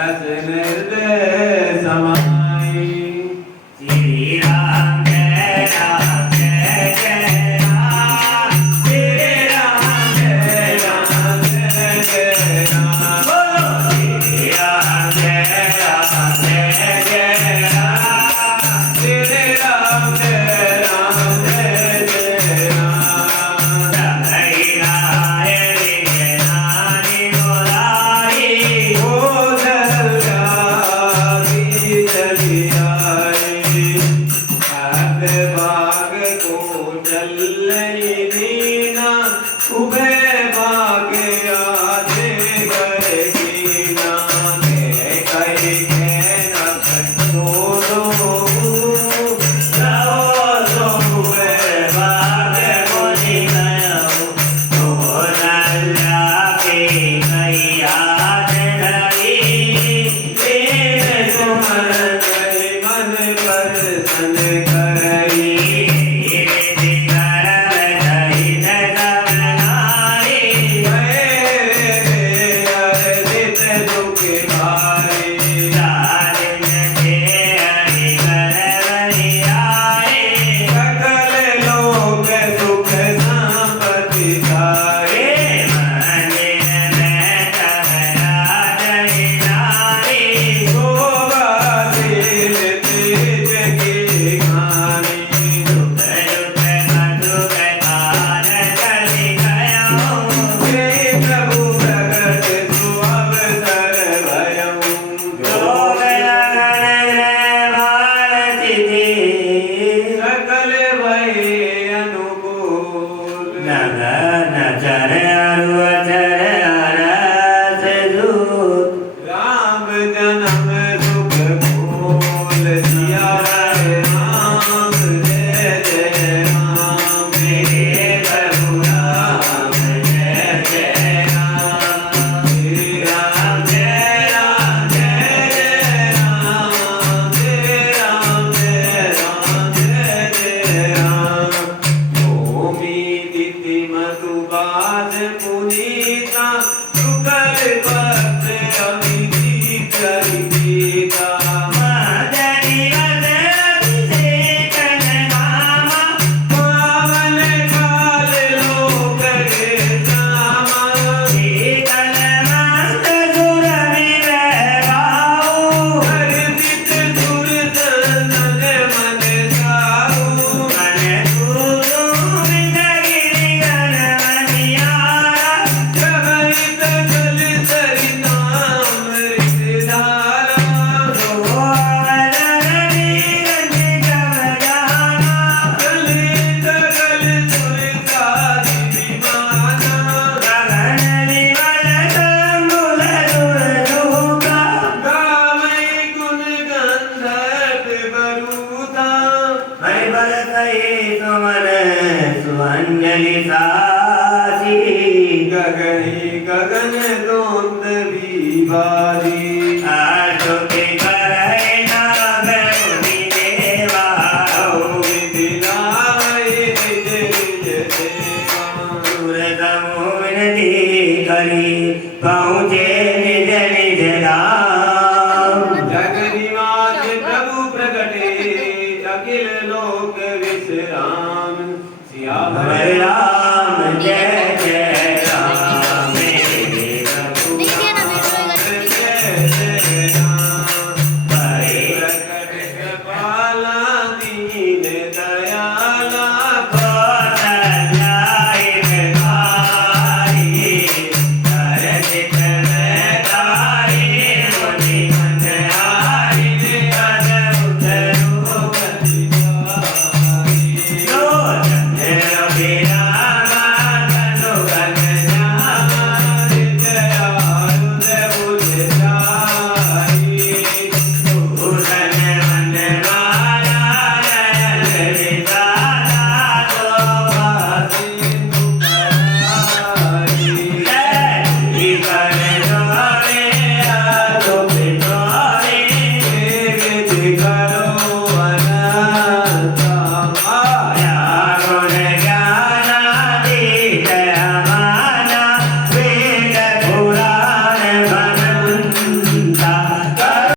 रस निर्दय समाई श्री राम जय राम जय जय राम श्री राम जय राम जय जय राम बोलो श्री राम जय राम जय जय राम श्री राम जय राम जय जय राम जय राय रे नानी मोरारी ओ दरिया की चली आई भाग भाग को चल दीना उभे भाग आधे गए कीना के कई के न दो दो जाओ तो हुए बाग मोनी गयो तो नल्ला के कई याद धरी वीर सुमन मन परसन करई सकल लोक सुख संपत्ति थारे शोभाशील तेज की खानी हे प्रभु प्रगट सुअवसर भयऊ सकल भय अनुकूल राम जन्म सुख भूल सिया राम जय जय राम हे प्रभु राम जय जय राम श्री राम जय राम जय जय राम जय राम जय राम जय जय राम भूमि दिति मधुबाद पुनीता सुकर पत्र अभिजीत गीता पावन काल लोक गे नामा हरदित दुर्दन मन साहू जगत जल धरि नाम ऋत धारा ललित गल सुरता विमाना गावै गुण गंधर्व बरूदा सुअंजलि सासी गगनी गगन दोंद विभारी